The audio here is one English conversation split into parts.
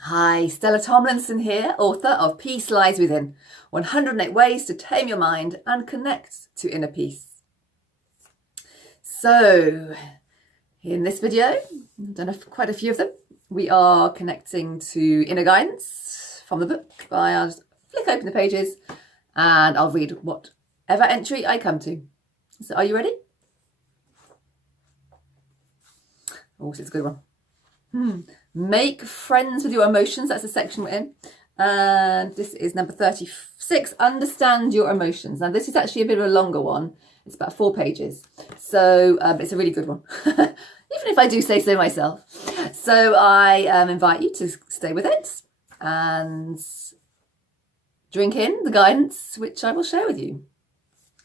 Hi, Stella Tomlinson here, author of Peace Lies Within, 108 Ways to Tame Your Mind and Connect to Inner Peace. So, in this video, I've done quite a few of them, we are connecting to inner guidance from the book. I'll just flick open the pages and I'll read whatever entry I come to. So, are you ready? Oh, this is a good one. Make friends with your emotions. That's the section we're in. And this is number 36. Understand your emotions. Now, this is actually a bit of a longer one. It's about 4 pages. So it's a really good one, even if I do say so myself. So I invite you to stay with it and drink in the guidance, which I will share with you.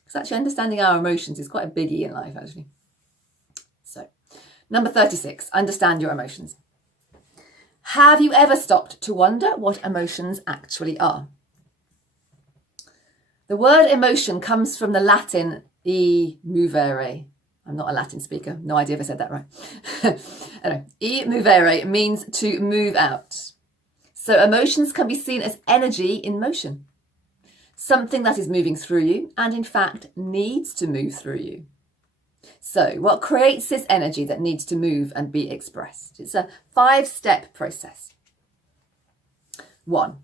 Because actually understanding our emotions is quite a biggie in life, actually. So, number 36. Understand your emotions. Have you ever stopped to wonder what emotions actually are? The word emotion comes from the Latin e movere. I'm not a Latin speaker. No idea if I said that right. Anyway, e movere means to move out. So emotions can be seen as energy in motion. Something that is moving through you and in fact needs to move through you. So what creates this energy that needs to move and be expressed? It's a 5-step process. 1.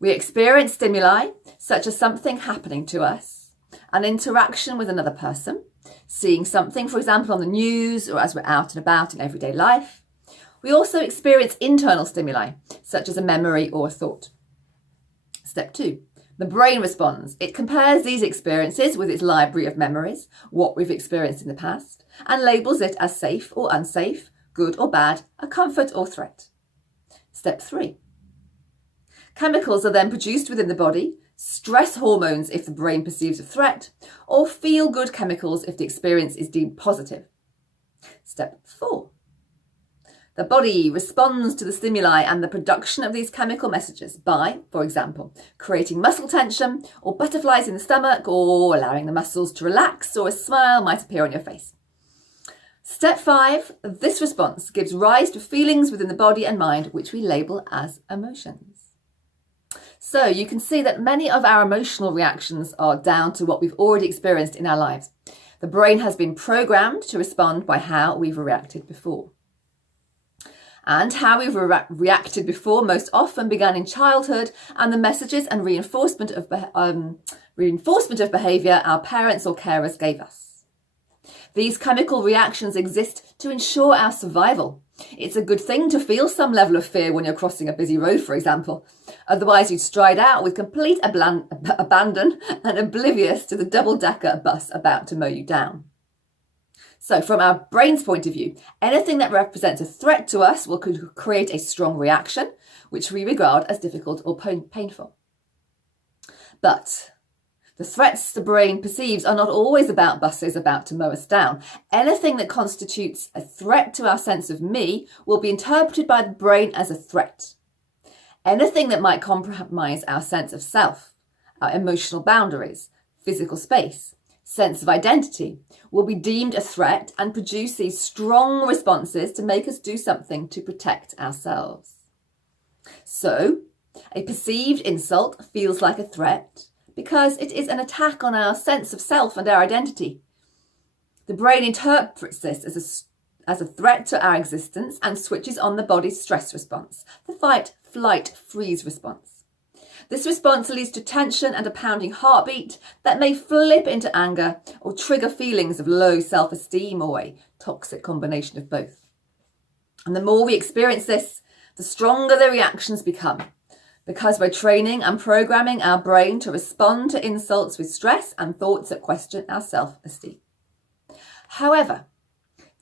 We experience stimuli, such as something happening to us, an interaction with another person, seeing something, for example, on the news or as we're out and about in everyday life. We also experience internal stimuli, such as a memory or a thought. Step 2. The brain responds. It compares these experiences with its library of memories, what we've experienced in the past, and labels it as safe or unsafe, good or bad, a comfort or threat. Step 3. Chemicals are then produced within the body, stress hormones if the brain perceives a threat, or feel-good chemicals if the experience is deemed positive. Step 4. The body responds to the stimuli and the production of these chemical messages by, for example, creating muscle tension or butterflies in the stomach or allowing the muscles to relax or a smile might appear on your face. Step 5, this response gives rise to feelings within the body and mind which we label as emotions. So you can see that many of our emotional reactions are down to what we've already experienced in our lives. The brain has been programmed to respond by how we've reacted before. And how we've reacted before most often began in childhood, and the messages and reinforcement of behaviour our parents or carers gave us. These chemical reactions exist to ensure our survival. It's a good thing to feel some level of fear when you're crossing a busy road, for example. Otherwise, you'd stride out with complete abandon and oblivious to the double-decker bus about to mow you down. So from our brain's point of view, anything that represents a threat to us will create a strong reaction, which we regard as difficult or painful. But the threats the brain perceives are not always about buses about to mow us down. Anything that constitutes a threat to our sense of me will be interpreted by the brain as a threat. Anything that might compromise our sense of self, our emotional boundaries, physical space, sense of identity will be deemed a threat and produce these strong responses to make us do something to protect ourselves. So, a perceived insult feels like a threat because it is an attack on our sense of self and our identity. The brain interprets this as a threat to our existence and switches on the body's stress response, the fight, flight, freeze response. This response leads to tension and a pounding heartbeat that may flip into anger or trigger feelings of low self-esteem or a toxic combination of both. And the more we experience this, the stronger the reactions become, because we're training and programming our brain to respond to insults with stress and thoughts that question our self-esteem. However,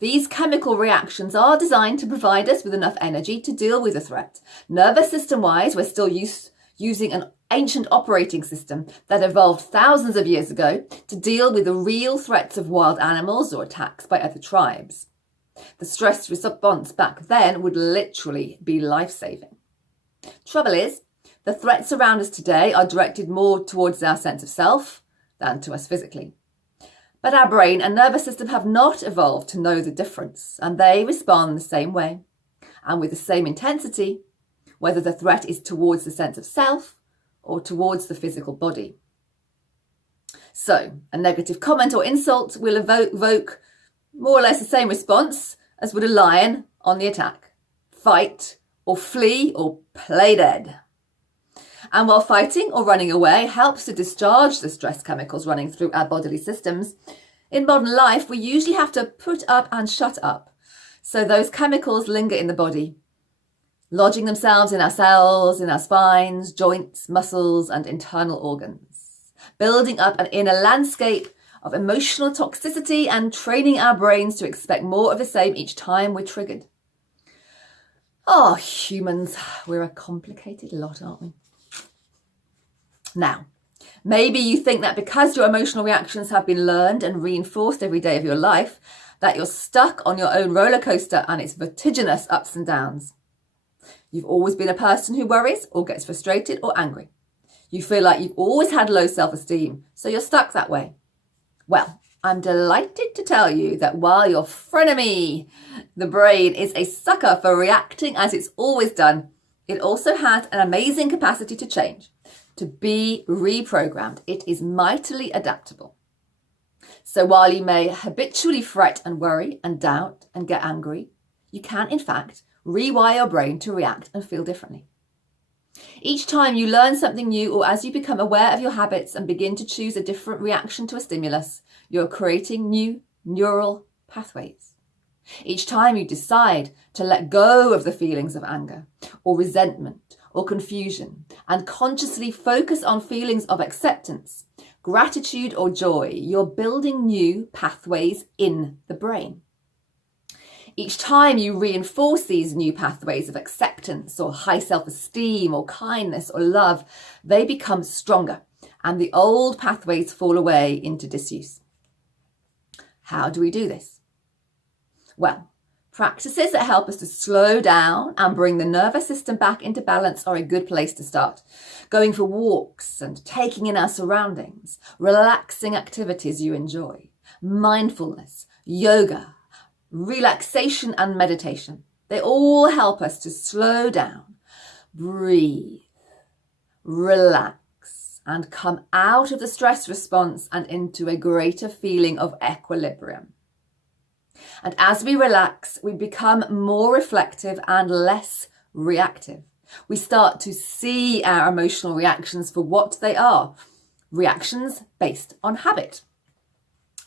these chemical reactions are designed to provide us with enough energy to deal with a threat. Nervous system-wise, we're still using an ancient operating system that evolved thousands of years ago to deal with the real threats of wild animals or attacks by other tribes. The stress response back then would literally be life-saving. Trouble is, the threats around us today are directed more towards our sense of self than to us physically. But our brain and nervous system have not evolved to know the difference, and they respond the same way and with the same intensity whether the threat is towards the sense of self or towards the physical body. So, a negative comment or insult will evoke more or less the same response as would a lion on the attack. Fight or flee or play dead. And while fighting or running away helps to discharge the stress chemicals running through our bodily systems, in modern life we usually have to put up and shut up. So those chemicals linger in the body, lodging themselves in our cells, in our spines, joints, muscles, and internal organs, building up an inner landscape of emotional toxicity and training our brains to expect more of the same each time we're triggered. Oh, humans, we're a complicated lot, aren't we? Now, maybe you think that because your emotional reactions have been learned and reinforced every day of your life, that you're stuck on your own roller coaster and its vertiginous ups and downs. You've always been a person who worries or gets frustrated or angry. You feel like you've always had low self-esteem, so you're stuck that way. Well, I'm delighted to tell you that while your frenemy, the brain, is a sucker for reacting as it's always done, it also has an amazing capacity to change, to be reprogrammed. It is mightily adaptable. So while you may habitually fret and worry and doubt and get angry, you can, in fact, rewire your brain to react and feel differently. Each time you learn something new, or as you become aware of your habits and begin to choose a different reaction to a stimulus, you're creating new neural pathways. Each time you decide to let go of the feelings of anger or resentment or confusion and consciously focus on feelings of acceptance, gratitude or joy, you're building new pathways in the brain. Each time you reinforce these new pathways of acceptance or high self-esteem or kindness or love, they become stronger and the old pathways fall away into disuse. How do we do this? Well, practices that help us to slow down and bring the nervous system back into balance are a good place to start. Going for walks and taking in our surroundings, relaxing activities you enjoy, mindfulness, yoga, relaxation and meditation. They all help us to slow down, breathe, relax, and come out of the stress response and into a greater feeling of equilibrium. And as we relax, we become more reflective and less reactive. We start to see our emotional reactions for what they are, reactions based on habit.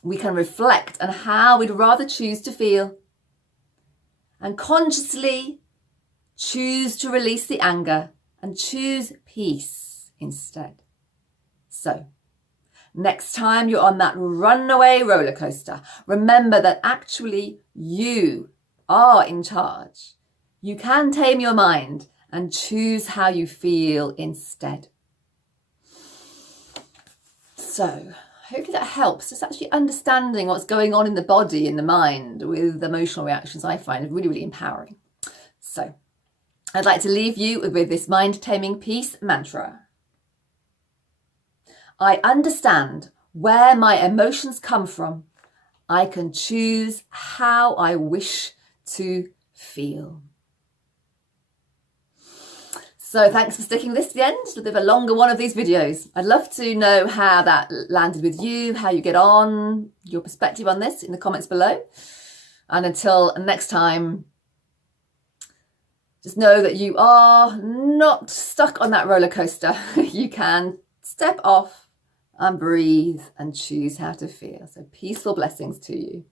We can reflect on how we'd rather choose to feel and consciously choose to release the anger and choose peace instead. So, next time you're on that runaway roller coaster, remember that actually you are in charge. You can tame your mind and choose how you feel instead. So, hopefully that helps. Just actually understanding what's going on in the body, in the mind, with emotional reactions, I find really, really empowering. So, I'd like to leave you with this mind-taming peace mantra. I understand where my emotions come from. I can choose how I wish to feel. So thanks for sticking with this to the end. It's a bit of a longer one of these videos. I'd love to know how that landed with you, how you get on, your perspective on this in the comments below. And until next time, just know that you are not stuck on that roller coaster. You can step off and breathe and choose how to feel. So peaceful blessings to you.